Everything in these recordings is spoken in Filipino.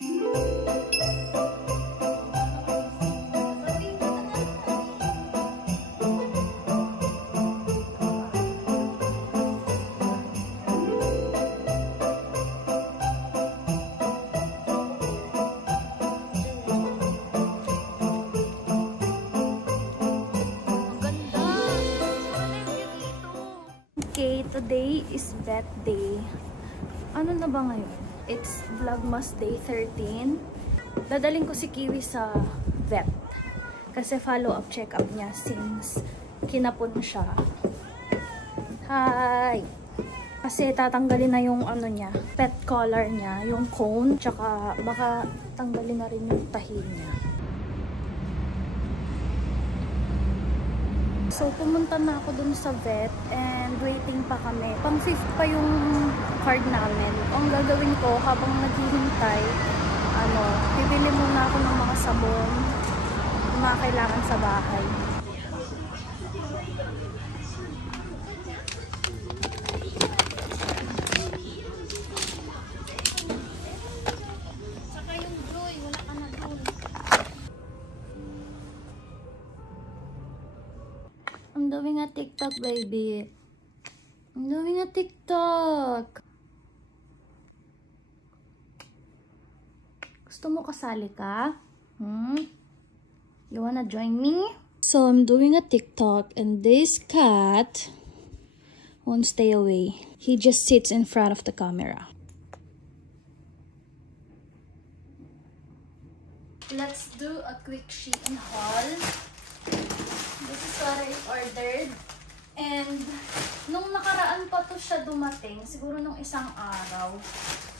Okay, today is vet day. Ano na ba ngayon? It's Vlogmas Day 13. Dadaling ko si Kiwi sa vet. Kasi follow-up check-up niya since kinapon siya. Hi! Kasi tatanggalin na yung ano niya, pet collar niya, yung cone, tsaka baka tanggalin na rin yung tahi niya. So, pumunta na ako dun sa vet and waiting pa kami. Pang 5th pa yung card namin. Ang gagawin ko habang naghihintay, bibili muna ako ng mga sabon, mga kailangan sa bahay. Saka yung Joy, wala ka na dun. I'm doing a TikTok, baby. I'm doing a TikTok. Gusto mo kasali ka? You wanna join me? So I'm doing a TikTok and this cat won't stay away. He just sits in front of the camera. Let's do a quick Shein haul. This is what I ordered. And nung nakaraan pa to siya dumating, siguro nung isang araw.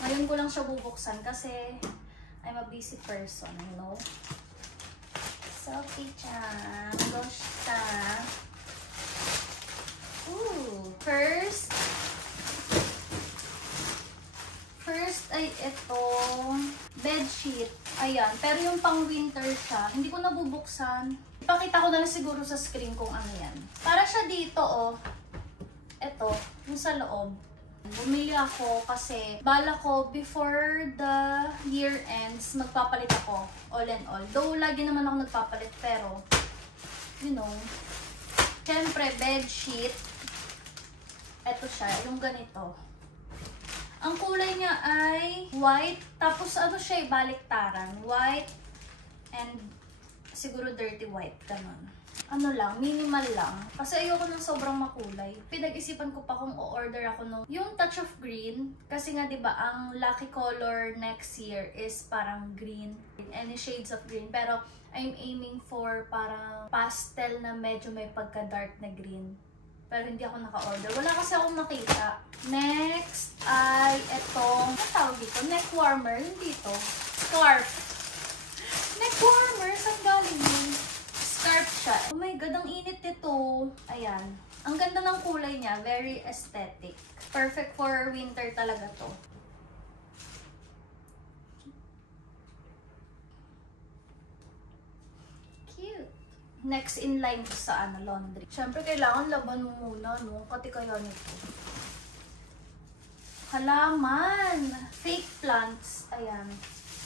Ngayon ko lang siya bubuksan kasi I'm a busy person, you know. Sophie-chan, goshta. Ooh, first ay itong bedsheet. Ayan, pero yung pang winter siya, hindi ko nabubuksan. Ipakita ko na lang siguro sa screen kung ano yan. Para siya dito, oh. Ito, yung sa loob. Bumili ako kasi bala ko before the year ends, magpapalit ako all in all. Though lagi naman ako nagpapalit, pero you know, syempre bedsheet. Ito siya, yung ganito. Ang kulay niya ay white, tapos ano siya, baliktaran. White and siguro dirty white, ganun. Ano lang, minimal lang. Kasi ayoko ng sobrang makulay. Pinag-isipan ko pa kung o-order ako nung yung touch of green. Kasi nga, di ba, ang lucky color next year is parang green. Any shades of green. Pero I'm aiming for parang pastel na medyo may pagka-dark na green. Pero hindi ako naka-order. Wala kasi akong makita. Next ay itong, ano tawag dito? Neck warmer. Hindi ito. Scarf. Neck warmer. Saan galing yun? Scarf siya. Oh my God, ang init nito. Ayan. Ang ganda ng kulay niya. Very aesthetic. Perfect for winter talaga to. Cute. Next in line sa laundry. Siyempre, kailangan laban mo muna, no? Pati kaya nito. Halaman! Fake plants. Ayan.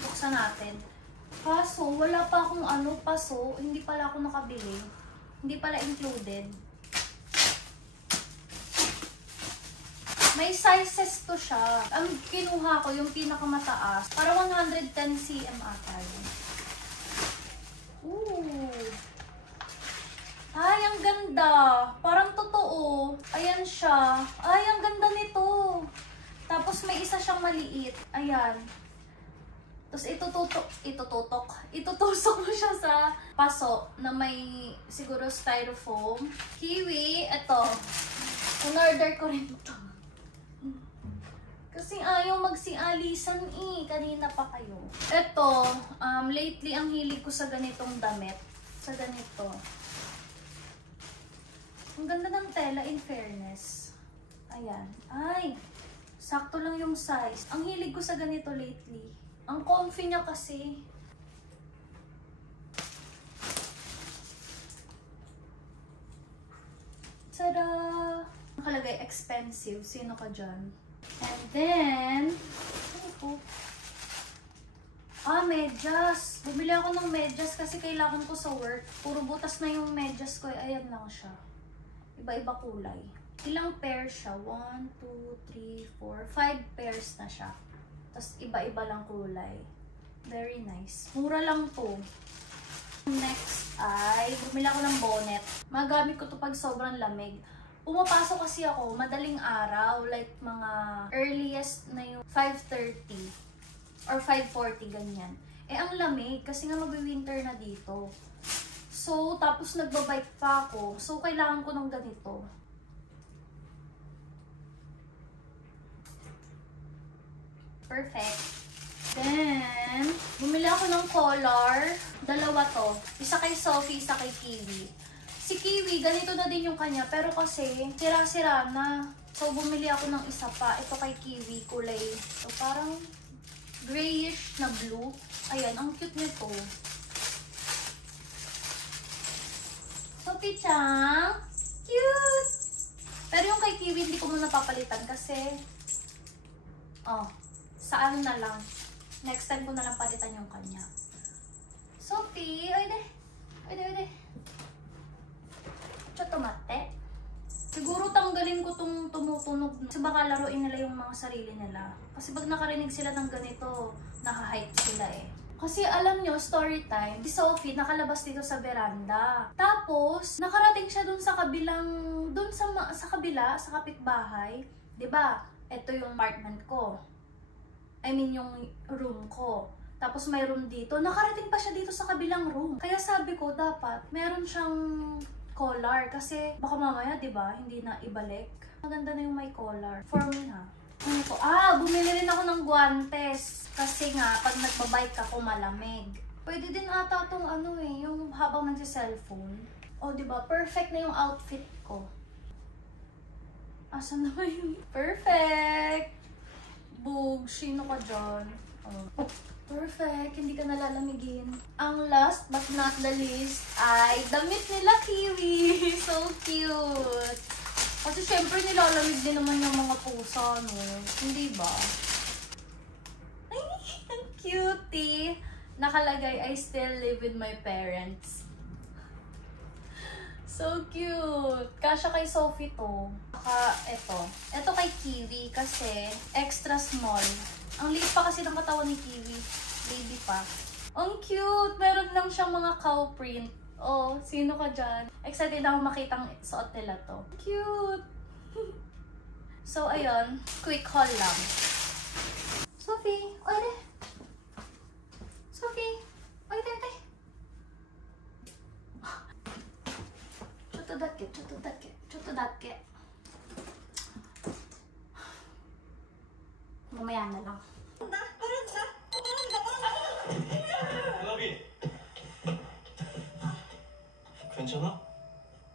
Buksan natin. Kaso, wala pa akong paso. Hindi pala ako nakabili. Hindi pala included. May sizes to siya. Ang kinuha ko, yung pinakamataas. Para 110 cm ata yun. Ooh! Ay, ang ganda. Parang totoo. Ayan siya. Ay, ang ganda nito. Tapos may isa siyang maliit. Ayan. Tapos itutusok mo siya sa paso na may siguro styrofoam. Kiwi, ito. In-order ko rin ito. Kasi ayaw magsialisan kanina pa kayo. Ito, lately ang hilig ko sa ganitong damit. Sa ganito. Ang ganda ng tela, in fairness. Ayan. Ay, sakto lang yung size. Ang hilig ko sa ganito lately. Ang comfy niya kasi. Tada! Nakalagay expensive. Sino ka dyan? And then, ano po? Medyas. Bumili ako ng medyas kasi kailangan ko sa work. Puro butas na yung medyas ko. Ayan lang siya. Iba-iba kulay. Ilang pairs siya? 1, 2, 3, 4, 5 pairs na siya. Tapos iba-iba lang kulay. Very nice. Mura lang to. Next ay, bumili ako ng bonnet. Magamit ko to pag sobrang lamig. Pumapasok kasi ako, madaling araw. Like mga earliest na yung 5:30. Or 5:40, ganyan. Ang lamig, kasi nga mag-winter na dito. So, tapos nagbabike pa ako. So, kailangan ko ng ganito. Perfect. Then, bumili ako ng color. Dalawa to. Isa kay Sophie, isa kay Kiwi. Si Kiwi, ganito na din yung kanya. Pero kasi, sira-sira na. So, bumili ako ng isa pa. Ito kay Kiwi, kulay. So, parang grayish na blue. Ayan, ang cute nito. Sophie-chan! Cute! Pero yung kay Kiwi, hindi ko muna papalitan kasi sa ano na lang. Next time ko na lang palitan yung kanya. Sophie! Oide! Oide! Chotomate. Siguro tanggalin ko tong tumutunog. Kasi baka laruin nila yung mga sarili nila. Kasi pag nakarinig sila ng ganito, naka-hype sila eh. Kasi alam nyo, story time, si Sophie nakalabas dito sa veranda. Tapos, nakarating siya dun sa kabilang, sa kabila, sa kapitbahay. 'Di ba? Ito yung apartment ko. I mean, yung room ko. Tapos may room dito. Nakarating pa siya dito sa kabilang room. Kaya sabi ko, dapat meron siyang collar kasi baka mamaya 'di ba hindi na ibalik. Maganda na yung may collar for me ha. Ano ko? Bumili rin ako ng guantes kasi nga pag nagbabike ako malamig. Pwede din ata tong yung habang nagse-cellphone. 'Di ba? Perfect na yung outfit ko. Asan na ba yun? Perfect. Bug, sino ka dyan? Perfect, hindi ka nalalamigin. Ang last but not the least ay damit nila Kiwi. So cute. Kasi syempre nilalamig din naman yung mga pusa, no? Hindi ba? Ay, ang cutie. Nakalagay, I still live with my parents. So cute. Kasya kay Sophie to. Ito kay Kiwi kasi extra small. Ang liit pa kasi ng katawan ni Kiwi. Baby pa. Ang cute! Meron lang siyang mga cow print. Sino ka dyan? Excited ako makitang suot nila to. Cute! So, ayun. Quick haul lang. Sophie! Oide! Sophie! Oide! Chotodake. Mamaya na lang. 나비, 괜찮아?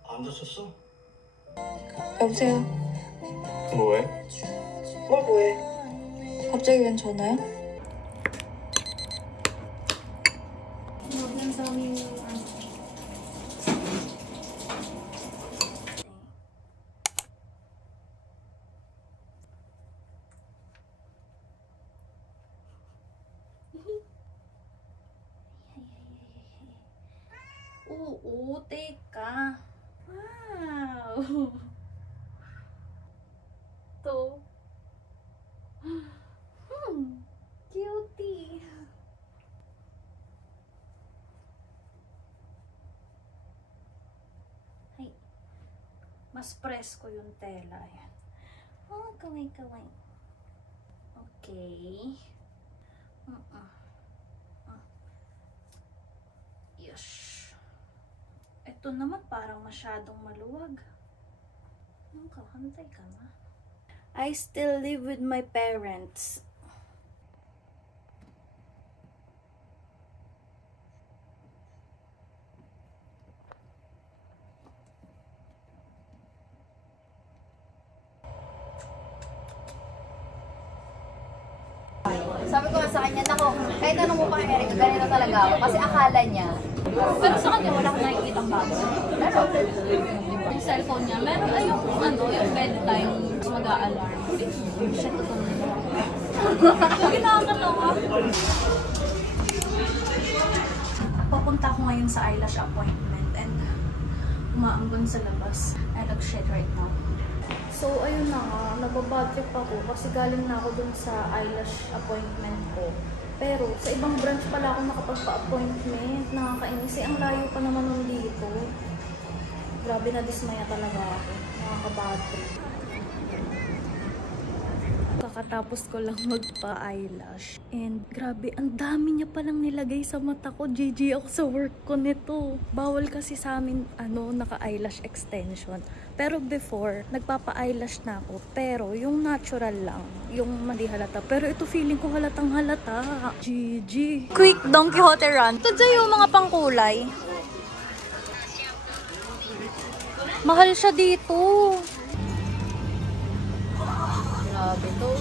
안 다쳤어? 여보세요? 뭐해? 뭘 뭐해? 갑자기 웬 전화야? Oo, teka. Wow! To. Cutie. Ay. Mas presko yung tela. Ayan. Kaway-kaway. Okay. Yes. Ito naman parang masyadong maluwag. Hantay ka na. I still live with my parents. Sabi ko nga sa kanya, nako, kahit anong mo pa kay Eric, ganito talaga ako. Kasi akala niya. Pero sa kanya wala akong nakikita ang bago. Meron. Yung cellphone niya, meron ay yung bedtime mag-a-alarm. Shit, ito na. Yung nakakatawa. ngayon sa eyelash appointment and umaambon sa labas. I look shit right now. So, ayun na nga, nababad trip ako kasi galing na ako dun sa eyelash appointment ko. Pero, sa ibang branch pala ako nakapagpa-appointment. Nakakainis. Ang layo pa naman nun dito. Grabe na dismaya talaga ako. Nakakabad trip. Kakatapos ko lang magpa-eyelash. And grabe, ang dami niya palang nilagay sa mata ko. GG ako sa work ko nito. Bawal kasi sa amin, naka-eyelash extension. Pero before, nagpapa-eyelash na ako. Pero yung natural lang, yung mali halata. Pero ito feeling ko halatang halata. GG. Quick Don Quixote run. Ito dyan yung mga pangkulay. Mahal siya dito. Grabe to.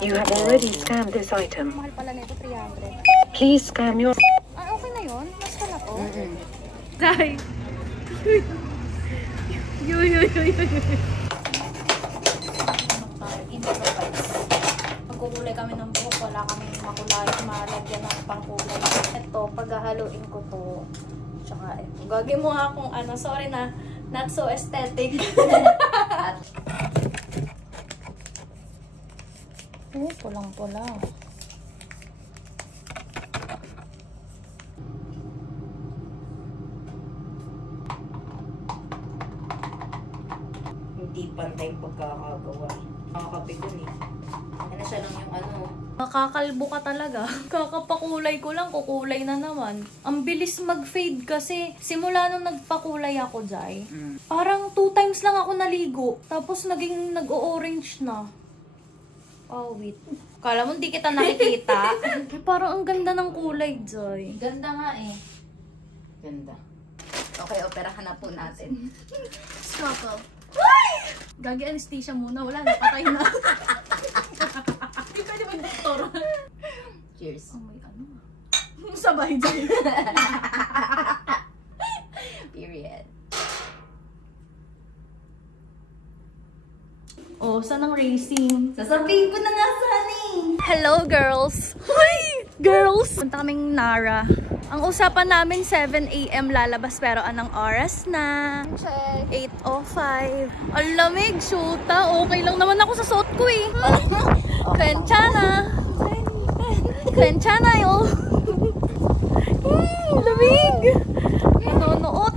You have already scanned this item. Mahal pala nito, 300. Please scan your... Okay na yun? Mas ka na to? Dai. Magkukulay kami ng buhok, wala kami makulay, malagyan ng pangkulay. Ito, paghahaluin ko to. Tsaka ito. Gagawin mo nga kung sorry na, not so aesthetic. Oh, pulang-pula. Hindi pantay pagkakagawa. Nakakapigon eh. Ano siya lang yung Makakalbo ka talaga. Kakapakulay ko lang, kukulay na naman. Ang bilis mag-fade kasi simula nung nagpakulay ako, Jai. Parang 2 times lang ako naligo. Tapos naging nag-o-orange na. Oh, wait. Kala mo hindi kita nakikita? Parang ang ganda ng kulay, Jai. Ganda nga eh. Ganda. Okay, operahan na po natin. Struggle. Ay! Gagi anesthesia muna. Wala na, patay na. Hindi pwede mag-doktor. Cheers. Oh, may sabay dyan. Period. Oh, saan ang racing? Sasabihin ko na nga sana eh. Hello, girls! Hi! Girls! Punta kaming Nara. Ang usapan namin, 7 AM lalabas, pero anong oras na? Check. 8:05. Ang lamig, shoota. Okay lang naman ako sa suot ko eh. Kwenchana. Kwenchana yo. Lamig! Nanonoot.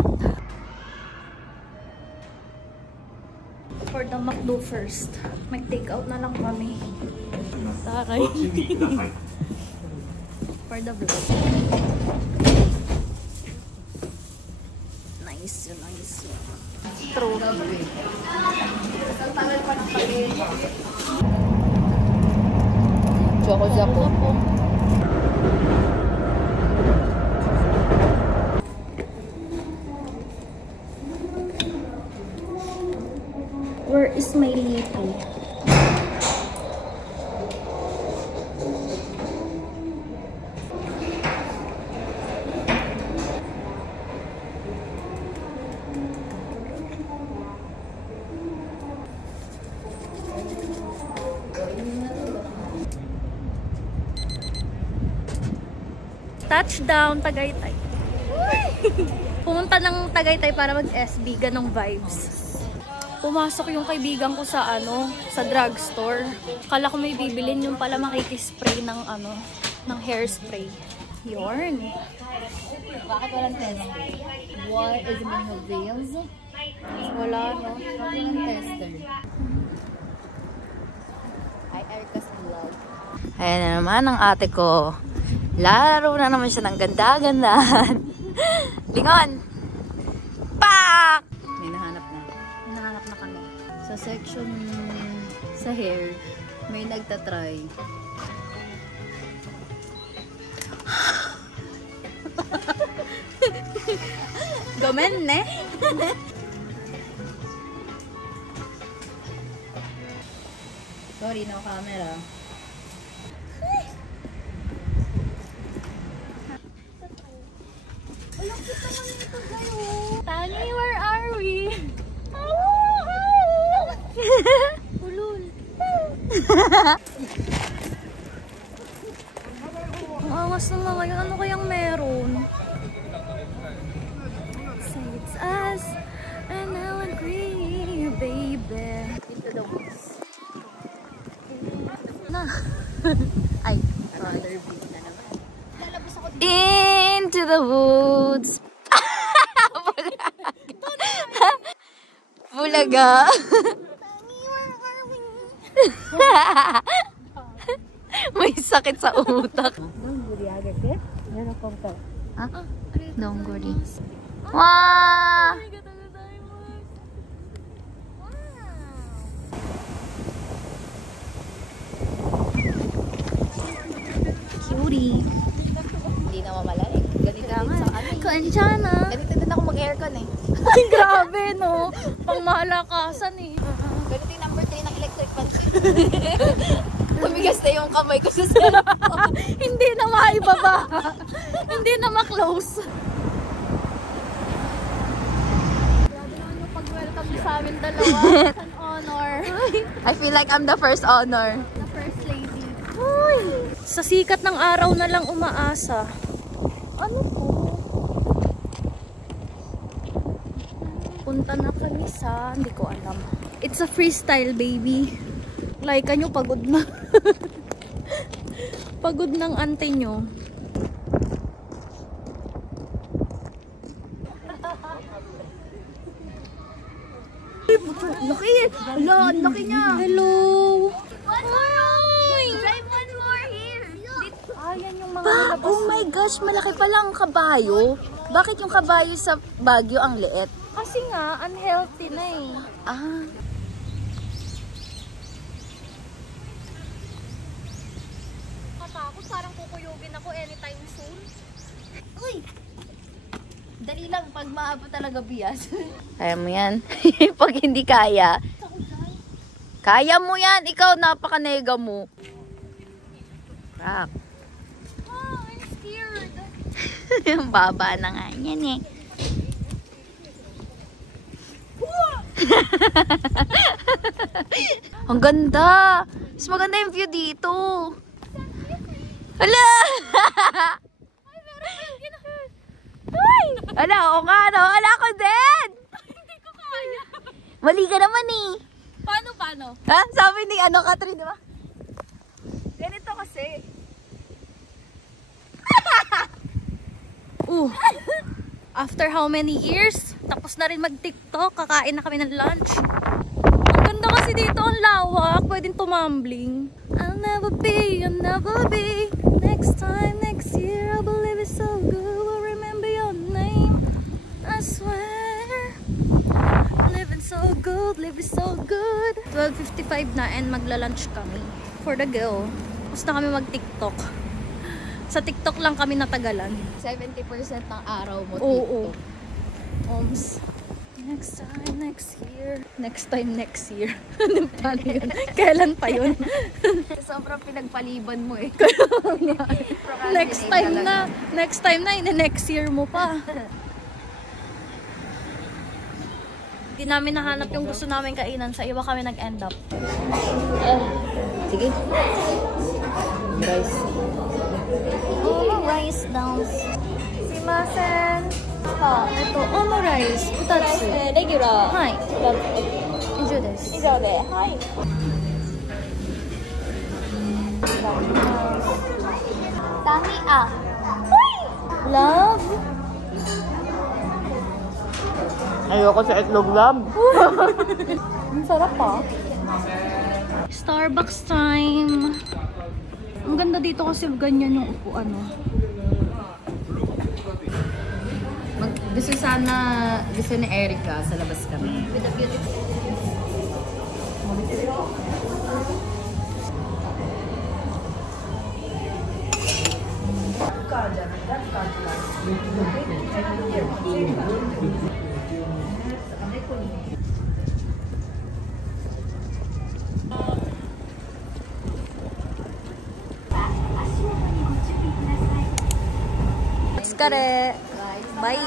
For the McDo first. May take out na lang kami. Taray. For the vlog. Nice yun, nice yun. True. Choco. Where is my lipo? Touchdown, Tagaytay. Pumunta ng Tagaytay para mag-SB, ganong vibes. Pumasok yung kaibigan ko sa sa drugstore. Kala ko may bibilin, yung pala makikispray ng ng hairspray. Yorn. Bakit walang tester? Why is it in the veils? Wala, no? Walang tester. Hi, Erica's vlog. Ayan na naman ang ate ko. Laro na naman siya ng ganda-gandahan. Lingon! Pak! May nahanap na. Hinahanap na kami. Sa section sa hair, may nagtatry. Gomen, ne? Sorry, no camera. Tani, where are we? Ulul. Angas ng mga yun. Ano kayang meron? Say it's us, and I'll agree, baby. Into the woods. Na. Ay, sorry. Into the woods. Bulaga. May sakit sa utak. Ha? Dongguri. Wow! Cutie. Hindi na mamalarik. Ganito din sa ano. Kanchana. Ganito din ako mag-aircon eh. Ay, grabe no. Pangmalakasan eh. Ganito yung number 3 ng electric fan. Tumigas na yung kamay ko sa cellphone. Hindi na maibaba. Hindi na ma-close. Grabe naman yung pag-welcome sa amin dalawa. It's an honor. I feel like I'm the first honor. The first lady. Uy! Sa sikat ng araw na lang umaasa. Ano po? Punta na kami sa, hindi ko alam. It's a freestyle, baby. Like, nyo, pagod na. Pagod ng ante nyo. Laki! Hala, ang laki niya! Hello! Hi! Drive one more here! Ayan yung mga labas. Oh my gosh, malaki pala ang kabayo. Bakit yung kabayo sa Baguio ang liit? Kasi nga, unhealthy na eh. Ah. Katakot, parang kukuyugin ako anytime soon. Uy! Dali lang pag maabot talaga bias. Kaya mo yan. Pag hindi kaya. Kaya mo yan. Ikaw, napaka-nega mo. Crap. Oh, I'm scared. Yung baba na nga yan eh. Ang ganda. Mas maganda yung view dito. Hala! Hala, oo nga no. Hala ko din. Hindi ko kaya. Mali ka naman eh. Paano? Ha? Sabi ni Catherine, di ba? Ganito kasi. After how many years? Tapos na rin mag-TikTok. Kakain na kami ng lunch. Ang ganda kasi dito. Ang lawak. Pwedeng tumambling. I'll never be. Next time, next year, I believe it's so good. We'll remember your name. I swear. Living so good. 12:55 na and magla-lunch kami. For the girl. Tapos na kami mag-TikTok. Sa TikTok lang kami natagalan. 70% ng araw mo Oo. Oms. Next time, next year. Next time, next year. Ano pa yun? Kailan pa yun? Sobrang pinagpaliban mo eh. Next time na. Next time na. Next year mo pa. Hindi namin nahanap yung gusto namin kainan. Sa iba kami nag-end up. Sige. Guys. Rice downs. Simasen. Ito, rice. 2つ。レギュラー。はい。以上です。以上で。はい。Dami ah. Love. Ayoko sa itlog lab. Ang sarap pa. Starbucks time. Ang ganda dito kasi ganyan yung upuan, no? Gusto ni Erica sa labas kami. With a beautiful. Bye.